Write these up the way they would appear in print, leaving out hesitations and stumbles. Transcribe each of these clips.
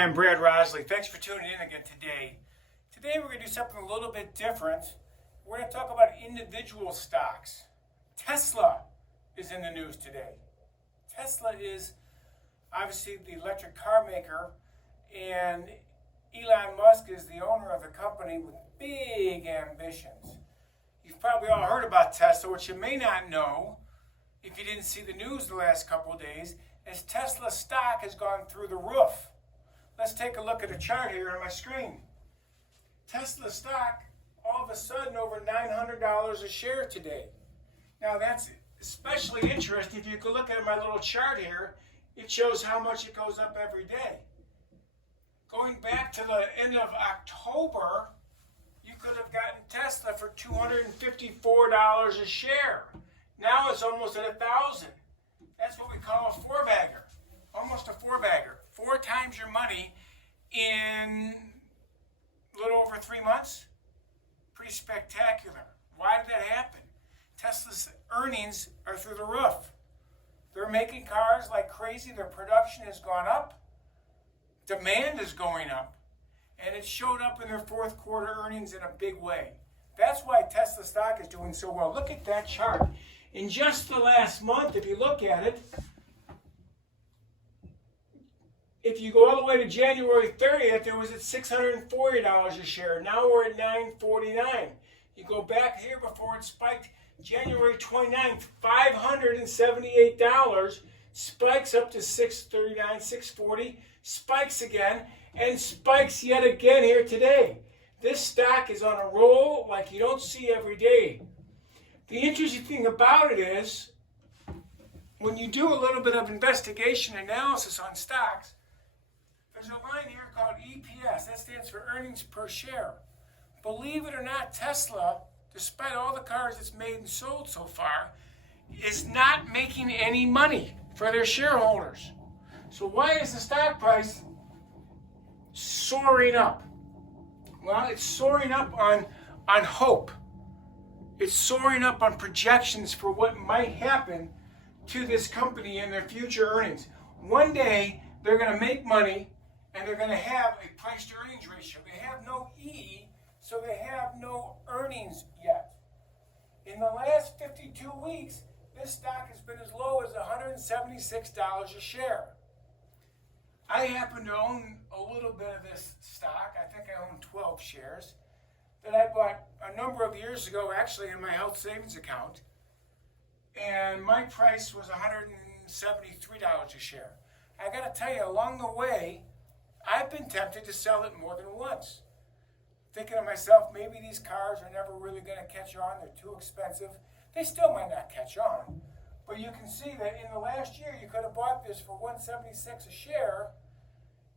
Hi, I'm Brad Rosley. Thanks for tuning in again today. Today we're going to do something a little bit different. We're going to talk about individual stocks. Tesla is in the news today. Tesla is obviously the electric car maker, and Elon Musk is the owner of the company with big ambitions. You've probably all heard about Tesla. What you may not know, if you didn't see the news the last couple of days, is Tesla stock has gone through the roof. Let's take a look at a chart here on my screen. Tesla stock, all of a sudden, over $900 a share today. Now, that's especially interesting. If you could look at my little chart here, it shows how much it goes up every day. Going back to the end of October, you could have gotten Tesla for $254 a share. Now it's almost at $1,000. That's what we call a four-bagger, almost a four-bagger. 4 times your money in a little over 3 months. Pretty spectacular. Why did that happen? Tesla's earnings are through the roof. They're making cars like crazy. Their production has gone up. Demand is going up. And it showed up in their fourth quarter earnings in a big way. That's why Tesla stock is doing so well. Look at that chart. In just the last month, if you look at it, if you go all the way to January 30th, it was at $640 a share. Now we're at $949. You go back here before it spiked, January 29th, $578, spikes up to $639, $640, spikes again, and spikes yet again here today. This stock is on a roll like you don't see every day. The interesting thing about it is, when you do a little bit of investigation analysis on stocks, there's a line here called EPS. That stands for earnings per share. Believe it or not, Tesla, despite all the cars it's made and sold so far, is not making any money for their shareholders. So why is the stock price soaring up? Well, it's soaring up on hope. It's soaring up on projections for what might happen to this company in their future earnings. One day, they're going to make money, and they're going to have a price-to-earnings ratio. They have no E, so they have no earnings yet. In the last 52 weeks, this stock has been as low as $176 a share. I happen to own a little bit of this stock. I think I own 12 shares that I bought a number of years ago, actually in my health savings account. And my price was $173 a share. I got to tell you, along the way, I've been tempted to sell it more than once. Thinking to myself, maybe these cars are never really going to catch on. They're too expensive. They still might not catch on. But you can see that in the last year, you could have bought this for $176 a share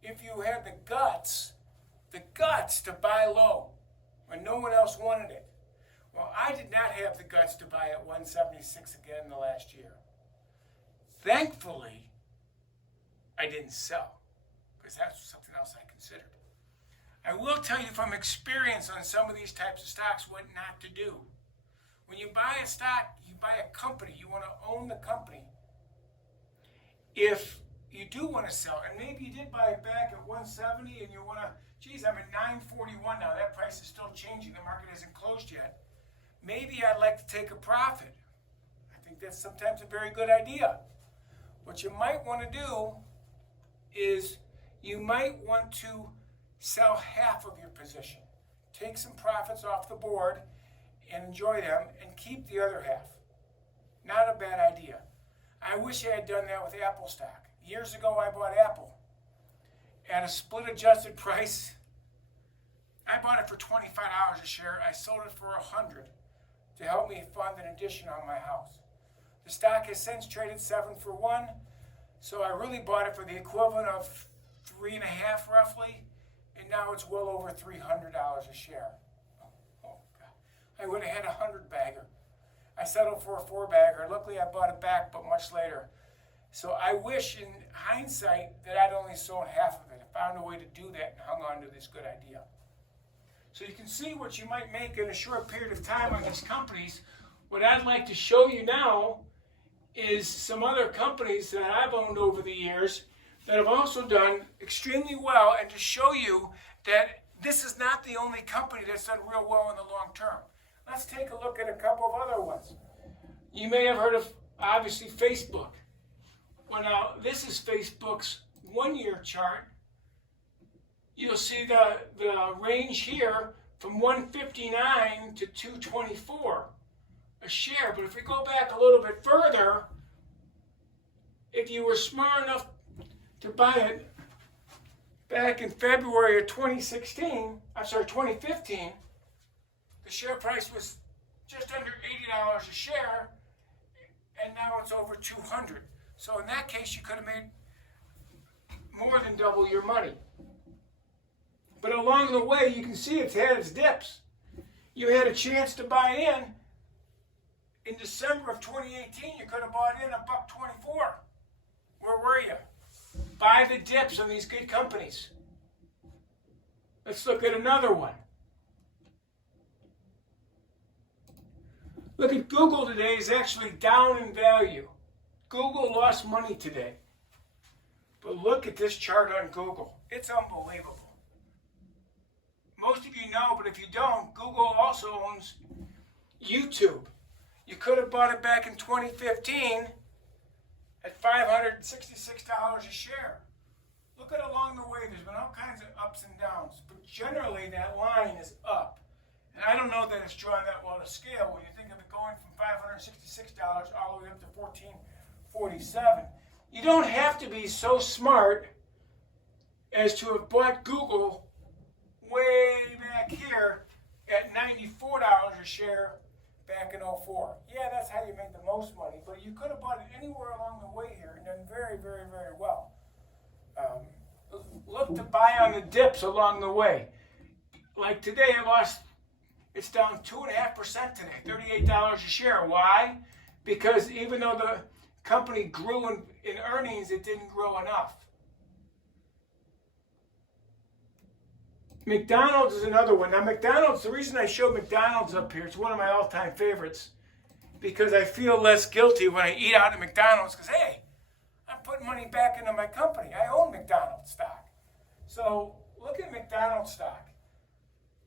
if you had the guts to buy low when no one else wanted it. Well, I did not have the guts to buy at $176 again in the last year. Thankfully, I didn't sell, because that's something else I considered. I will tell you from experience on some of these types of stocks what not to do. When you buy a stock, you buy a company. You want to own the company. If you do want to sell, and maybe you did buy it back at $170 and you want to, geez, I'm at $941 now. That price is still changing. The market hasn't closed yet. Maybe I'd like to take a profit. I think that's sometimes a very good idea. What you might want to do is you might want to sell half of your position. Take some profits off the board and enjoy them and keep the other half. Not a bad idea. I wish I had done that with Apple stock. Years ago, I bought Apple at a split adjusted price. I bought it for $25 a share. I sold it for $100 to help me fund an addition on my house. The stock has since traded 7 for 1. So I really bought it for the equivalent of 3.5 roughly, and now it's well over $300 a share. Oh God. I would have had a 100-bagger. I settled for a 4-bagger. Luckily, I bought it back, but much later. So I wish, in hindsight, that I'd only sold half of it. I found a way to do that and hung on to this good idea. So you can see what you might make in a short period of time on these companies. What I'd like to show you now is some other companies that I've owned over the years that have also done extremely well, and to show you that this is not the only company that's done real well in the long term. Let's take a look at a couple of other ones. You may have heard of, obviously, Facebook. Well, now, this is Facebook's one-year chart. You'll see the range here from 159 to 224 a share. But if we go back a little bit further, if you were smart enough to buy it back in February of 2015, the share price was just under $80 a share, and now it's over 200. So in that case, you could have made more than double your money. But along the way, you can see it's had its dips. You had a chance to buy in December of 2018. You could have bought in $1.24. Where were you? Buy the dips on these good companies. Let's look at another one. Look at Google today. Is actually down in value. Google lost money today. But look at this chart on Google. It's unbelievable. Most of you know, but if you don't, Google also owns YouTube. You could have bought it back in 2015 at $566 a share. Look at along the way, there's been all kinds of ups and downs, but generally that line is up. And I don't know that it's drawn that well to scale when you think of it going from $566 all the way up to $14.47. You don't have to be so smart as to have bought Google way back here at $94 a share back in 2004. Yeah, that's how you made the most money, but you could have bought it anywhere along the way here and done very, very, very well. Look to buy on the dips along the way. Like today, it's down 2.5% today, $38 a share. Why? Because even though the company grew in earnings, it didn't grow enough. McDonald's is another one. Now, McDonald's, the reason I show McDonald's up here, it's one of my all-time favorites, because I feel less guilty when I eat out at McDonald's, because, hey, I'm putting money back into my company. I own McDonald's stock. So look at McDonald's stock.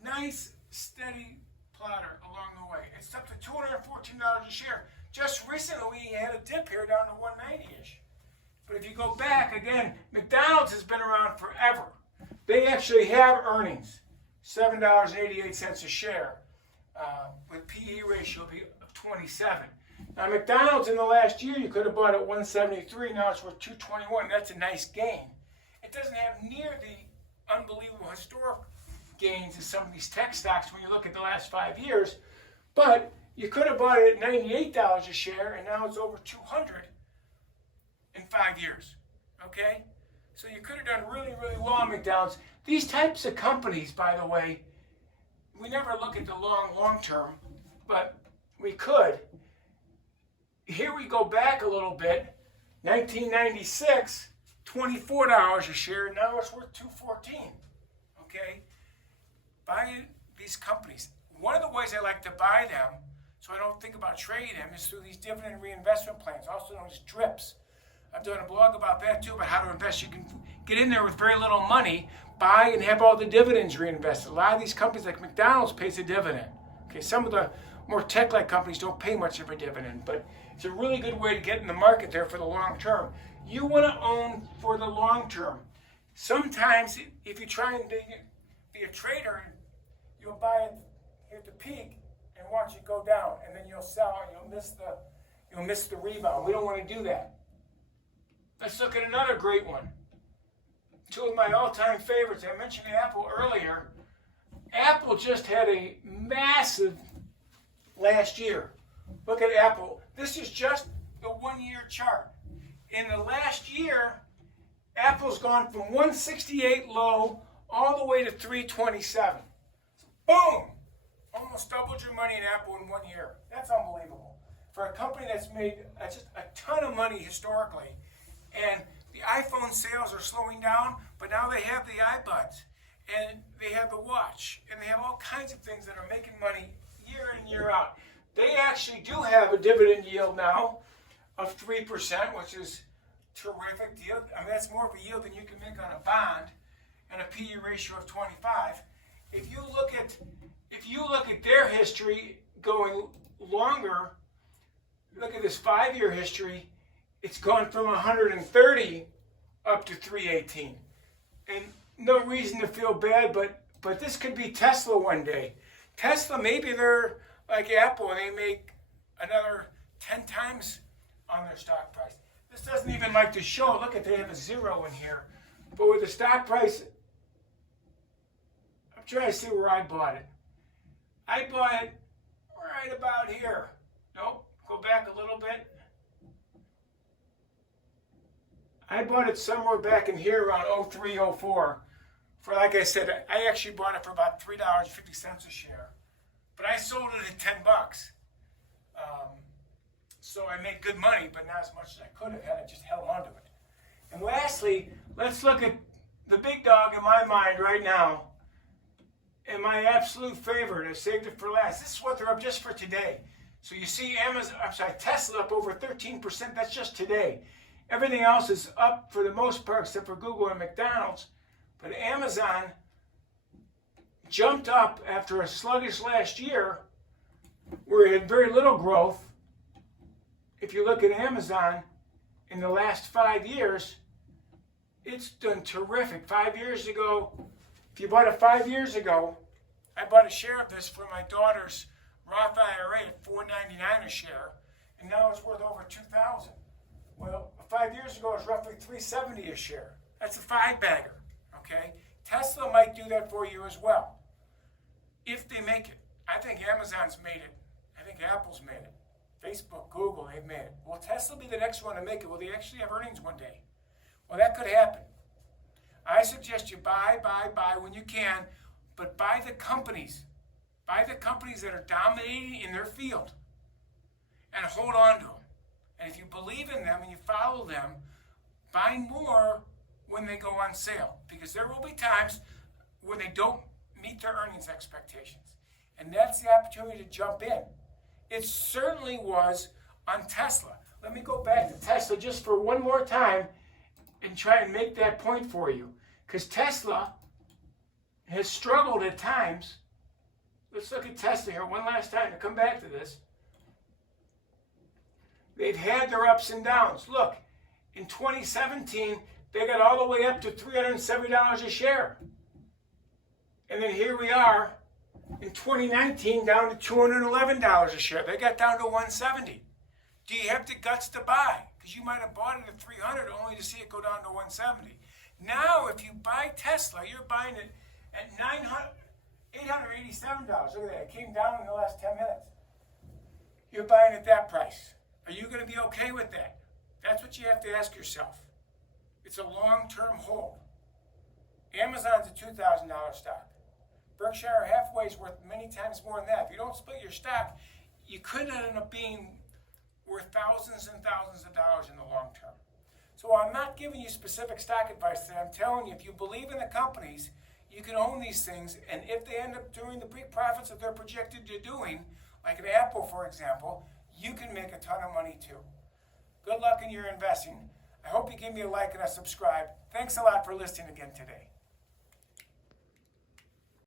Nice, steady plotter along the way. It's up to $214 a share. Just recently, we had a dip here down to 190-ish. But if you go back, again, McDonald's has been around forever. They actually have earnings, $7.88 a share, with PE ratio of 27. Now, McDonald's in the last year, you could have bought at 173. Now it's worth 221. That's a nice gain. It doesn't have near the unbelievable historic gains as some of these tech stocks when you look at the last 5 years. But you could have bought it at $98 a share, and now it's over 200 in 5 years. Okay? So you could have done really, really well on McDonald's. These types of companies, by the way, we never look at the long term, but we could. Here we go back a little bit. 1996, $24 a share. Now it's worth $214. Okay? Buy these companies. One of the ways I like to buy them, so I don't think about trading them, is through these dividend reinvestment plans, also known as DRIPs. I've done a blog about that too, about how to invest. You can get in there with very little money, buy and have all the dividends reinvested. A lot of these companies like McDonald's pays a dividend. Okay, some of the more tech-like companies don't pay much of a dividend, but it's a really good way to get in the market there for the long term. You want to own for the long term. Sometimes, if you try and be a trader, you'll buy it at the peak and watch it go down, and then you'll sell and you'll miss the rebound. We don't want to do that. Let's look at another great one. Two of my all-time favorites. I mentioned Apple earlier. Apple just had a massive last year. Look at Apple. This is just the one-year chart. In the last year, Apple's gone from 168 low all the way to 327. Boom! Almost doubled your money in Apple in 1 year. That's unbelievable. For a company that's made just a ton of money historically, and the iPhone sales are slowing down, but now they have the iBuds, and they have the watch, and they have all kinds of things that are making money year in, year out. They actually do have a dividend yield now of 3%, which is terrific deal. I mean, that's more of a yield than you can make on a bond and a PE ratio of 25. If you look at their history going longer, look at this 5-year history, it's gone from 130 up to 318. And no reason to feel bad, but this could be Tesla one day. Tesla, maybe they're like Apple and they make another 10 times on their stock price. This doesn't even like to show. Look at, they have a 0 in here. But with the stock price, I'm trying to see where I bought it. I bought it right about here. Nope, go back a little bit. I bought it somewhere back in here around 03, 04. For, like I said, I actually bought it for about $3.50 a share. But I sold it at 10 bucks. So I made good money, but not as much as I could have had I just held on to it. And lastly, let's look at the big dog in my mind right now. And my absolute favorite, I saved it for last. This is what they're up just for today. So you see Tesla up over 13%. That's just today. Everything else is up for the most part except for Google and McDonald's. But Amazon jumped up after a sluggish last year where it had very little growth. If you look at Amazon in the last 5 years, it's done terrific. 5 years ago, if you bought it 5 years ago, I bought a share of this for my daughter's Roth IRA at $4.99 a share, and now it's worth over $2,000. Well, 5 years ago, it was roughly $3.70 a share. That's a 5-bagger, okay? Tesla might do that for you as well, if they make it. I think Amazon's made it. I think Apple's made it. Facebook, Google, they've made it. Will Tesla be the next one to make it? Will they actually have earnings one day? Well, that could happen. I suggest you buy when you can, but buy the companies. Buy the companies that are dominating in their field and hold on to them. And if you believe in them and you follow them, buy more when they go on sale, because there will be times where they don't meet their earnings expectations. And that's the opportunity to jump in. It certainly was on Tesla. Let me go back to Tesla just for one more time and try and make that point for you. Because Tesla has struggled at times. Let's look at Tesla here one last time to come back to this. They've had their ups and downs. Look, in 2017, they got all the way up to $370 a share. And then here we are in 2019 down to $211 a share. They got down to $170. Do you have the guts to buy? Because you might have bought it at $300 only to see it go down to $170. Now, if you buy Tesla, you're buying it at $887. Look at that. It came down in the last 10 minutes. You're buying at that price. Are you going to be okay with that? That's what you have to ask yourself. It's a long-term hold. Amazon's a $2,000 stock. Berkshire Hathaway is worth many times more than that. If you don't split your stock, you could end up being worth thousands and thousands of dollars in the long term. So I'm not giving you specific stock advice today. I'm telling you, if you believe in the companies, you can own these things, and if they end up doing the big profits that they're projected to doing, like an Apple, for example, you can make a ton of money too. Good luck in your investing. I hope you give me a like and a subscribe. Thanks a lot for listening again today.